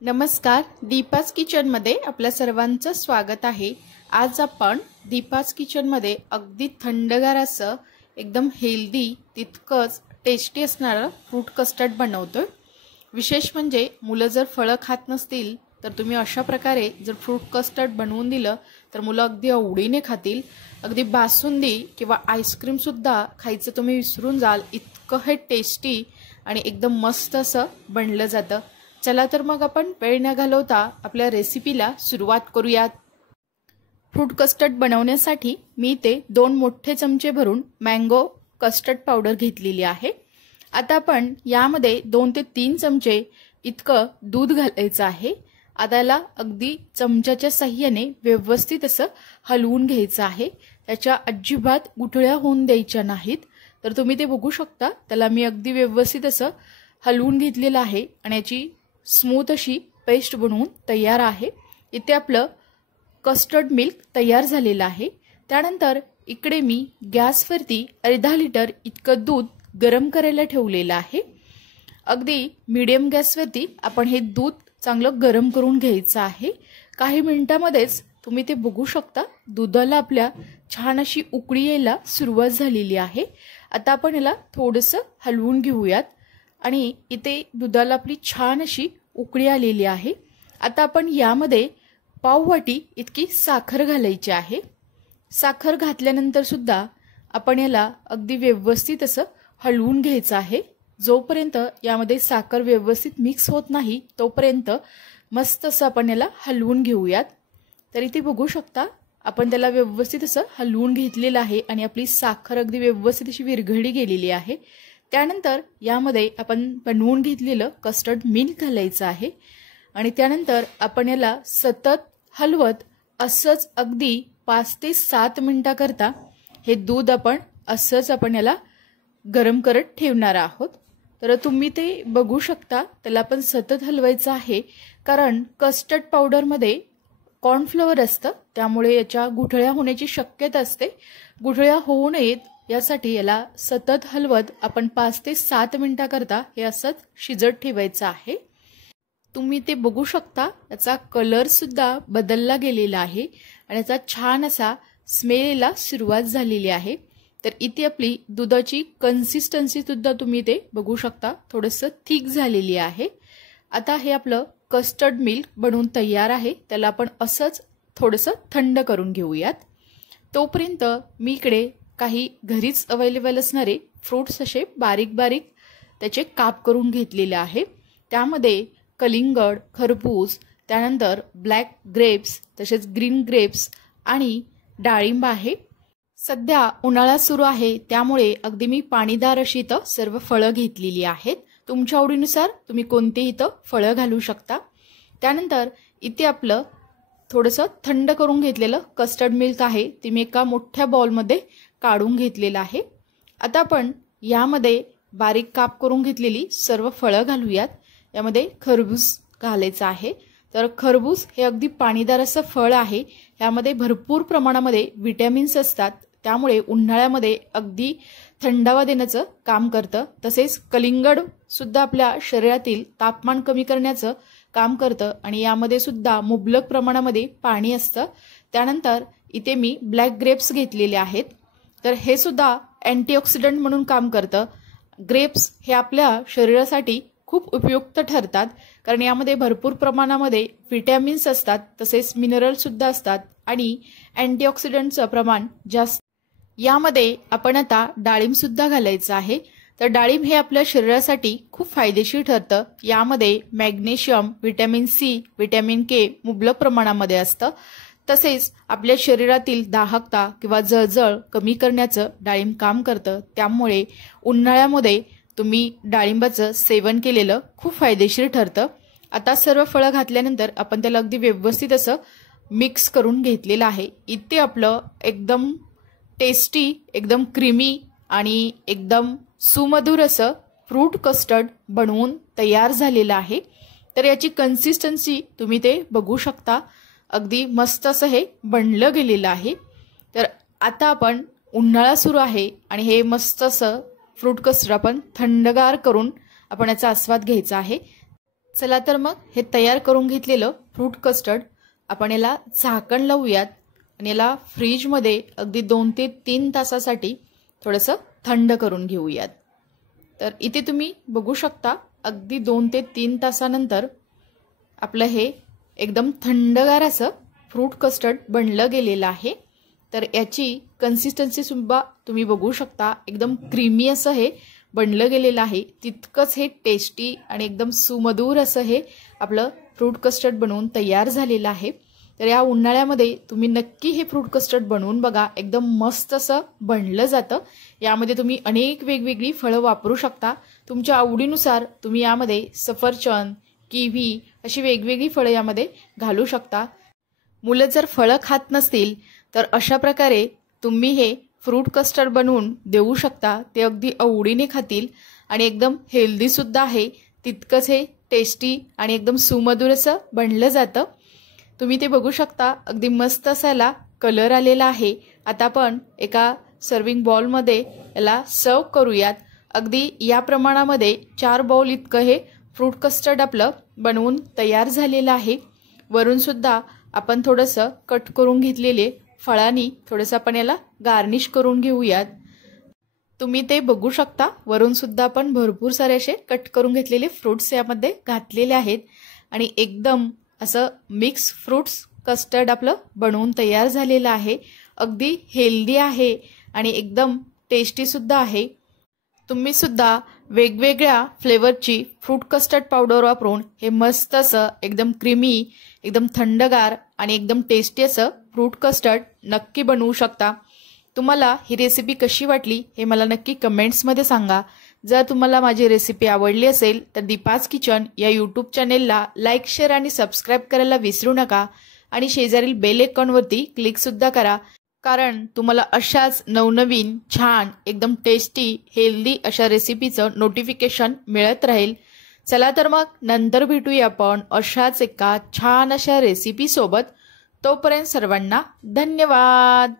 नमस्कार, दीपाज किचनमध्ये आपल्या सर्वांचं स्वागत आहे। आज आपण दीपाज किचनमध्ये अगदी थंडगार असं एकदम हेल्दी तितकंच टेस्टी असणारं फ्रूट कस्टर्ड बनवतोय। विशेष म्हणजे मुलं जर फळं खात नसतील तर तुम्ही अशा प्रकारे जर फ्रूट कस्टर्ड बनवून दिलं तर मुलं अगदी आवडीने खातील। अगदी बासुंदी किंवा आईस्क्रीम सुद्धा खायचं तुम्ही विसरून जाल, इतकं हे टेस्टी आणि एकदम मस्त असं बनलं जातं। चला तर मग आपण वेळ न घालवता आपल्या रेसिपीला सुरुवात करूयात। फ्रूट कस्टर्ड बनवण्यासाठी मी ते 2 मोठे चमचे भरून मँगो कस्टर्ड पावडर घेतलेली आहे। आता आपण यामध्ये 2 ते 3 चमचे इतकं दूध घालायचं आहे। आता याला अगदी चमच्याच्या साहाय्याने व्यवस्थित असं हलवून घ्यायचं आहे। त्याच्या अजिबात गुठळ्या होऊन द्यायच्या नाहीत। तर तुम्ही ते बघू शकता, त्याला मी अगदी व्यवस्थित असं हलवून घेतलेलं आहे आणि याची स्मूथ अशी पेस्ट बनवून तयार आहे। इथे आपलं कस्टर्ड मिल्क तयार झालेलं आहे। त्यानंतर इकडे मी गॅसवरती अर्धा लिटर इतकं दूध गरम करायला ठेवलेलं आहे। अगदी मीडियम गॅसवरती आपण हे दूध चांगलं गरम करून घ्यायचं आहे। काही मिनिटांमध्येच तुम्ही ते बघू शकता, दुधाला आपल्या छान अशी उकळी यायला सुरुवात झालेली आहे। आता आपण याला थोडंसं हलवून घेऊयात आणि इथे दुधाला आपली छान अशी उकळी आलेली आहे। आता आपण यामध्ये पाव वाटी इतकी साखर घालायची आहे। साखर घातल्यानंतर सुद्धा आपण याला अगदी व्यवस्थित असं हलवून घ्यायचं आहे। जोपर्यंत यामध्ये साखर व्यवस्थित मिक्स होत नाही तोपर्यंत मस्त असं आपण याला हलवून घेऊयात। तर इथे बघू शकता, आपण त्याला व्यवस्थित असं हलवून घेतलेलं आहे आणि आपली साखर अगदी व्यवस्थित अशी विरघळली गेलेली आहे। त्यानंतर यामध्ये आपण बनवून घेतलेलं कस्टर्ड मिल्क घालायचं आहे आणि त्यानंतर आपण याला सतत हलवत असंच अगदी 5 ते 7 मिनिटांकरता हे दूध आपण याला गरम करत ठेवणार आहोत। तर तुम्ही ते बघू शकता, त्याला आपण सतत हलवायचं आहे कारण कस्टर्ड पावडरमध्ये कॉर्नफ्लोअर असतं, त्यामुळे याच्या गुठळ्या होण्याची शक्यता असते। गुठळ्या होऊ नयेत यासाठी याला सतत हलवत आपण 5 ते 7 मिनिटांकरता हे असंच शिजत ठेवायचं आहे। तुम्ही ते बघू शकता, याचा कलर सुद्धा बदलला गेलेला आहे आणि याचा छान असा स्मेल यायला सुरुवात झालेली आहे। तर इथे आपली दुधाची कन्सिस्टन्सी सुद्धा तुम्ही ते बघू शकता, थोडंसं थिक झालेली आहे। आता हे आपलं कस्टर्ड मिल्क बनवून तयार आहे, त्याला आपण असंच थोडंसं थंड करून घेऊयात। तोपर्यंत मी इकडे काही घरीच अवेलेबल असणारे फ्रूट्स असे बारीक बारीक त्याचे काप करून घेतलेले आहे। त्यामध्ये कलिंगड, खरबूज, त्यानंतर ब्लॅक ग्रेप्स, तसेच ग्रीन ग्रेप्स आणि डाळिंब आहे। सध्या उन्हाळा सुरू आहे त्यामुळे अगदी मी पाणीदार अशी इथं सर्व फळं घेतलेली आहेत। तुमच्या आवडीनुसार तुम्ही कोणतेही इथं फळं घालू शकता। त्यानंतर इथे आपलं थोडंसं थंड करून घेतलेलं कस्टर्ड मिल्क आहे, ते मी एका मोठ्या बाउलमध्ये काढून घेतलेलं आहे। आता आपण यामध्ये बारीक काप करून घेतलेली सर्व फळं घालूयात। यामध्ये खरबूज घालायचं आहे। तर खरबूज हे अगदी पाणीदार असं फळ आहे, यामध्ये भरपूर प्रमाणामध्ये विटॅमिन्स असतात, त्यामुळे उन्हाळ्यामध्ये अगदी थंडावा देण्याचं काम करतं। तसेच कलिंगड सुद्धा आपल्या शरीरातील तापमान कमी करण्याचं काम करतं आणि यामध्ये सुद्धा मुबलक प्रमाणामध्ये पाणी असतं। त्यानंतर इथे मी ब्लॅक ग्रेप्स घेतलेले आहेत, तर हे सुद्धा अँटीऑक्सिडंट म्हणून काम करतं। ग्रेप्स हे आपल्या शरीरासाठी खूप उपयुक्त ठरतात कारण यामध्ये भरपूर प्रमाणामध्ये विटॅमिन्स असतात, तसेच मिनरल सुद्धा असतात आणि अँटीऑक्सिडंटचं प्रमाण जास्त। यामध्ये आपण आता डाळिंब सुद्धा घालायचं आहे। तर डाळिंब हे आपल्या शरीरासाठी खूप फायदेशीर ठरतं। यामध्ये magnesium, vitamin C, vitamin K मुबलक प्रमाणामध्ये असतं। तसेच आपल्या शरीरातील दाहकता किंवा जळजळ कमी करण्याचं डाळिंब काम करतं, त्यामुळे उन्हाळ्यामध्ये तुम्ही डाळिंबाचं सेवन केलेलं खूप फायदेशीर ठरतं। आता सर्व फळं घातल्यानंतर आपण त्याला अगदी व्यवस्थित असं मिक्स करून घेतलेलं आहे। इथे आपलं एकदम टेस्टी, एकदम क्रीमी आणि एकदम सुमधुर असं फ्रूट कस्टर्ड बनवून तयार झालेलं आहे। तर याची कन्सिस्टन्सी तुम्ही ते बघू शकता, अगदी मस्त असं हे बनलं गेलेलं आहे। तर आता आपण उन्हाळा सुरू आहे आणि हे मस्त असं फ्रूट कस्टर्ड आपण थंडगार करून आपण याचा आस्वाद घ्यायचा आहे। चला तर मग हे तयार करून घेतलेलं फ्रूट कस्टर्ड आपण याला झाकण लावूयात आणि याला फ्रीजमध्ये अगदी 2 ते 3 तासासाठी थोडंसं थंड करून घेऊयात। तर इथे तुम्ही बघू शकता अगदी 2 ते 3 तासानंतर आपलं हे एकदम थंडगार असं फ्रूट कस्टर्ड बनलं गेलेलं आहे। तर याची कन्सिस्टन्सी सुद्धा तुम्ही बघू शकता, एकदम क्रीमी असं हे बनलं गेलेलं आहे। तितकंच हे टेस्टी आणि एकदम सुमधुर असं हे आपलं फ्रूट कस्टर्ड बनवून तयार झालेलं आहे। तर या उन्हाळ्यामध्ये तुम्ही नक्की हे फ्रूट कस्टर्ड बनवून बघा, एकदम मस्त असं बनलं जातं। यामध्ये तुम्ही अनेक वेगवेगळी फळं वापरू शकता, तुमच्या आवडीनुसार तुम्ही यामध्ये सफरचंद, किवी अशी वेगवेगळी फळं यामध्ये घालू शकता। मुलं जर फळं खात नसतील तर अशा प्रकारे तुम्ही हे फ्रूट कस्टर्ड बनवून देऊ शकता, ते अगदी आवडीने खातील आणि एकदम हेल्दी सुद्धा आहे। तितकंच हे टेस्टी आणि एकदम सुमधुर असं बनलं जातं। तुम्ही ते बघू शकता, अगदी मस्त असायला कलर आलेला आहे। आता आपण एका सर्विंग बाउलमध्ये याला सर्व करूयात। अगदी या प्रमाणामध्ये 4 बाउल इतकं हे फ्रूट कस्टर्ड आपलं बनवून तयार झालेलं आहे। वरून सुद्धा आपण थोडंसं कट करून घेतलेले फळांनी थोडंसं आपण याला गार्निश करून घेऊयात। तुम्ही ते बघू शकता, वरून सुद्धा आपण भरपूर सारे असे कट करून घेतलेले फ्रूट्स यामध्ये घातलेले आहेत आणि एकदम असं मिक्स फ्रूट्स कस्टर्ड आपलं बनवून तयार झालेलं आहे। अगदी हेल्दी आहे आणि एकदम टेस्टी सुद्धा आहे। तुम्ही सुद्धा वेगवेगळ्या फ्लेवरची फ्रूट कस्टर्ड पावडर वापरून हे मस्त असं एकदम क्रीमी, एकदम थंडगार आणि एकदम टेस्टी असं फ्रूट कस्टर्ड नक्की बनवू शकता। तुम्हाला ही रेसिपी कशी वाटली हे मला नक्की कमेंट्समध्ये सांगा। जर तुम्हाला माझी रेसिपी आवडली असेल तर दीपाज किचन या यूट्यूब चॅनेलला लाईक, शेअर आणि सबस्क्राईब करायला विसरू नका आणि शेजारील बेल आयकॉनवरती क्लिक सुद्धा करा, कारण तुम्हाला अशाच नवनवीन छान एकदम टेस्टी हेल्दी अशा रेसिपीचं नोटिफिकेशन मिळत राहील। चला तर मग नंतर भेटूया आपण अशाच एका छान अशा रेसिपी सोबत। तोपर्यंत सर्वांना धन्यवाद।